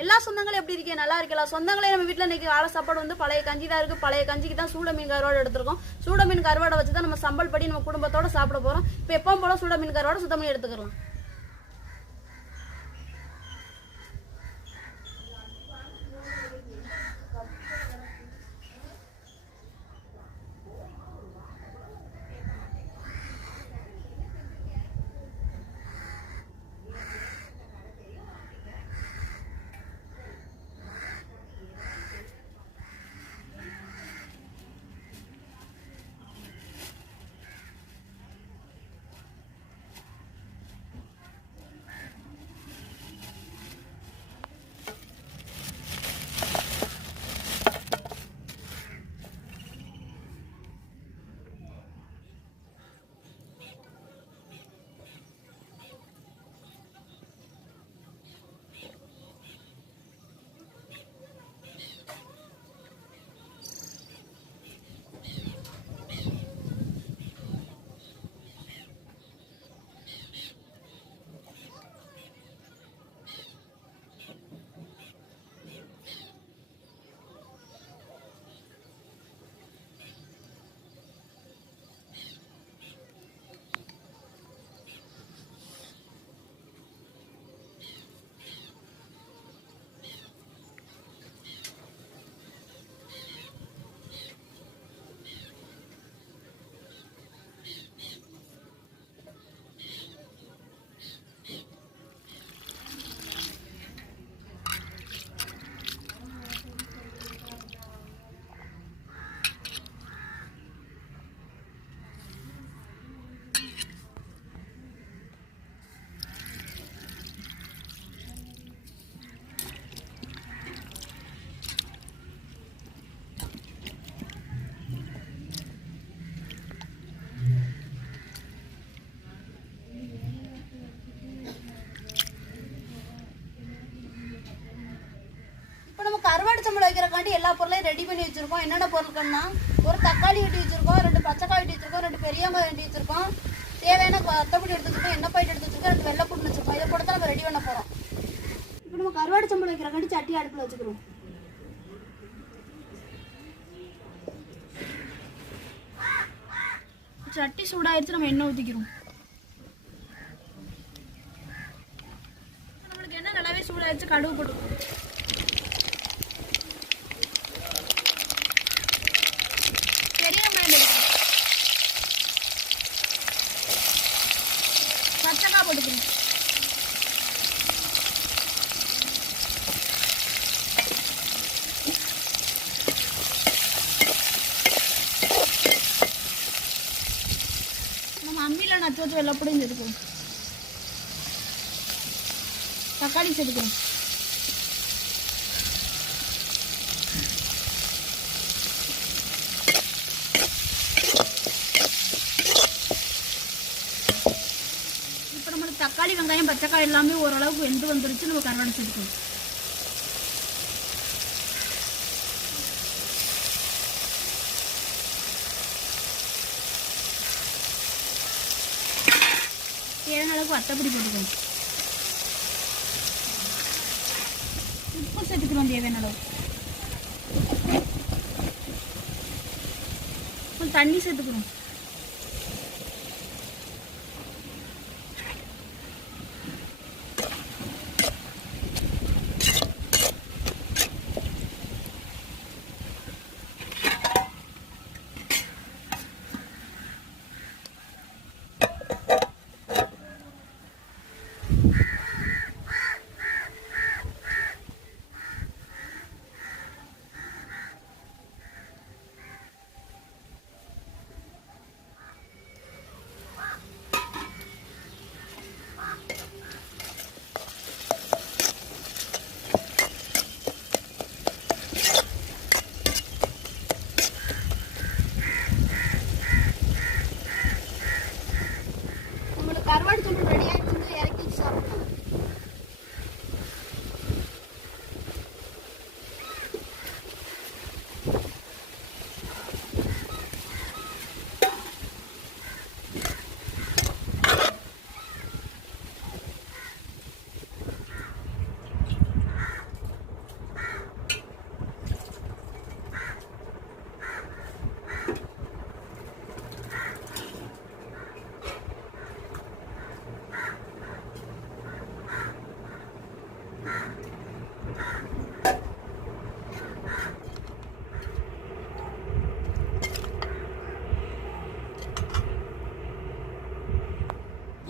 எல்லா சொந்தங்களும் எப்படி இருக்கீங்க நல்லா இருக்கலாம் சொந்தங்களே நம்ம வீட்டில் இன்னைக்கு காலை சாப்பாடு வந்து பழைய கஞ்சி தான் இருக்கு. பழைய கஞ்சிக்கு தான் சூட மீன் கருவாடு எடுத்திருக்கோம். சூட மீன் கருவாடை வச்சு தான் நம்ம சம்பல் படி நம்ம குடும்பத்தோட சாப்பிட போறோம். இப்போ எப்பவும் போல சூட மீன் கருவாடை சுத்தம் பண்ணி எடுத்துக்கலாம். அதுக்காண்டி எல்லா பொருளையும் ரெடி பண்ணி வச்சிருக்கோம். என்னென்ன பொருட்கள்னா ஒரு தக்காளி வெட்டி வச்சிருக்கோம் ரெண்டு பச்சைக்காய் வெட்டி வச்சிருக்கோம் ரெண்டு பெரிய வெட்டி வச்சிருக்கோம். தேவையான வத்தப்பொடி எடுத்து வச்சிருக்கோம் எண்ணெய் பாயிட்டு எடுத்து வச்சிருக்கோம் ரெண்டு வெள்ளை புண்ணு வச்சிருக்கோம். இதை போட்டு தான் நம்ம ரெடி பண்ண போறோம். இப்போ நம்ம கருவாடு சம்பளம் வைக்கிறக்காண்டி சட்டி அடுப்பில் வச்சுக்கிறோம். சட்டி சூடாயிருச்சு நம்ம எண்ணெய் ஊற்றிக்கிறோம் நம்மளுக்கு எண்ணெய் நல்லாவே சூடாயிருச்சு கடுகு போட்டுக்கிறோம் பெரிய வெங்காயம் போட்டுக்கணும் பச்சைக்காய் போட்டுக்கணும் நம்ம கொஞ்சம் வெள்ளப்படையும் சேர்த்துக்கணும் தக்காளி சேர்த்துக்கணும் இப்போ நம்மளுக்கு தக்காளி வெங்காயம் பச்சைக்காய் எல்லாமே ஓரளவுக்கு வெந்து வந்துருச்சு. நம்ம கருவாடை சேர்த்துக்கணும் தேவையான அளவுக்கு வத்தப்பொடி போட்டுக்கணும். உப்பு சேர்த்துக்கிறோம் தேவையான அளவு தண்ணி சேர்த்துக்கிறோம்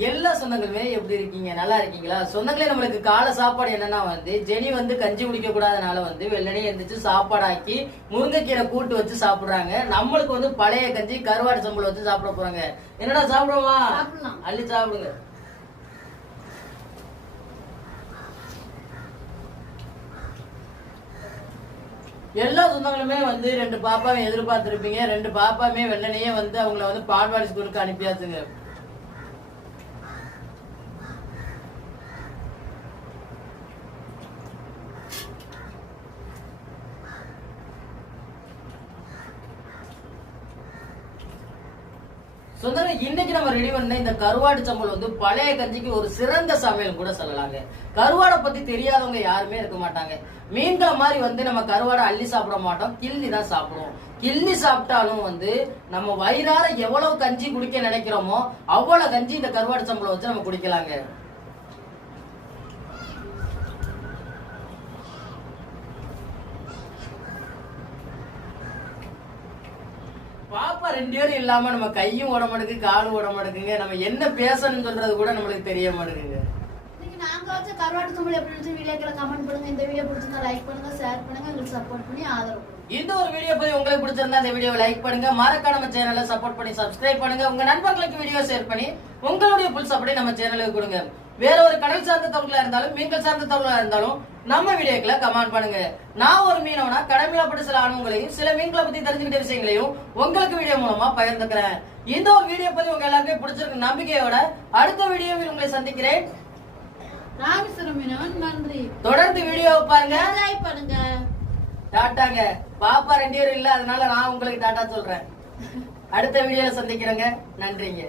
எல்லா சொந்தங்களுமே எப்படி இருக்கீங்க? நல்லா இருக்கீங்களா? சொந்தங்களே நம்மளுக்கு காலை சாப்பாடு என்னன்னா வந்து ஜெனி வந்து கஞ்சி குடிக்க கூடாதனால வந்து வெள்ளனே எந்திரிச்சு சாப்பாடாக்கி முருங்கைக்கீரை கூட்டு வச்சு சாப்பிடுறாங்க. நம்மளுக்கு வந்து பழைய கஞ்சி கருவாடு சம்பளம் வச்சு சாப்பிட போறாங்க. என்னடா சாப்பிடுவோமா. அள்ளி சாப்பிடுங்க. எல்லா சொந்தங்களுமே வந்து ரெண்டு பாப்பாவை எதிர்பார்த்திருப்பீங்க. ரெண்டு பாப்பாமே வெள்ளனையே வந்து அவங்கள வந்து பால்வாடி ஸ்கூலுக்கு அனுப்பியாச்சுங்க. சொந்தங்க இன்னைக்கு நம்ம ரெடி பண்ண இந்த கருவாடு சம்பல் வந்து பழைய கஞ்சிக்கு ஒரு சிறந்த சமையல் கூட சொல்லலாங்க. கருவாடை பத்தி தெரியாதவங்க யாருமே இருக்க மாட்டாங்க. மீன்களை மாதிரி வந்து நம்ம கருவாடை அள்ளி சாப்பிட மாட்டோம். கிள்ளி தான் சாப்பிடுவோம். கிள்ளி சாப்பிட்டாலும் வந்து நம்ம வயிறார எவ்வளவு கஞ்சி குடிக்க நினைக்கிறோமோ அவ்வளவு கஞ்சி இந்த கருவாடு சம்பளம் வச்சு நம்ம குடிக்கலாங்க பாப்பா ரெண்டு பேரும் இல்லாம நம்ம கையும் ஓட மாட்டேங்குது காலும் ஓட மாட்டேங்குங்க நம்ம என்ன பேசணும்னு சொல்றது கூட நம்மளுக்கு தெரிய மாட்டேங்குங்க நாங்க வச்ச கருவாட்டு சம்பளம் எப்படி இருந்துச்சு? வீடியோக்களை கமெண்ட் பண்ணுங்க. இந்த வீடியோ பிடிச்சிருந்தா லைக் பண்ணுங்க ஷேர் பண்ணுங்க எங்களுக்கு சப்போர்ட் பண்ணி ஆதரவு இந்த ஒரு வீடியோ பத்தி உங்களுக்கு பிடிச்சிருந்தா இந்த வீடியோவை லைக் பண்ணுங்க. மறக்காம நம்ம சேனலை சப்போர்ட் பண்ணி சப்ஸ்கிரைப் பண்ணுங்க. உங்க நண்பர்களுக்கு வீடியோ ஷேர் பண்ணி உங்களுடைய புல் சப்போர்ட்டை நம்ம சேனலுக்கு கொடுங்க. வேற ஒரு கடல் சார்ந்த தகவலா இருந்தாலும் மீன்கள் சார்ந்த தகவலா இருந்தாலும் நம்ம வீடியோக்களை கமெண்ட் பண்ணுங்க. நான் ஒரு மீனவனா கடமையிலப்பட்ட சில அனுபவங்களையும் சில மீன்களை பத்தி தெரிஞ்சுக்கிட்ட விஷயங்களையும் உங்களுக்கு வீடியோ மூலமா பகிர்ந்துக்கிறேன். இந்த ஒரு வீடியோ பத்தி உங்க எல்லாருக்குமே பிடிச்சிருக்க நம்பிக்கையோட அடுத்த வீடியோவில் உங்களை சந்திக்கிறேன். நன்றி தொடர்ந்து வீடியோ பாருங்க. என்ஜாய் பண்ணுங்க. டாட்டாங்க. பாப்பா ரெண்டு பேரும் இல்ல அதனால நான் உங்களுக்கு டாட்டா சொல்றேன். அடுத்த வீடியோல சந்திக்கிறேங்க. நன்றிங்க.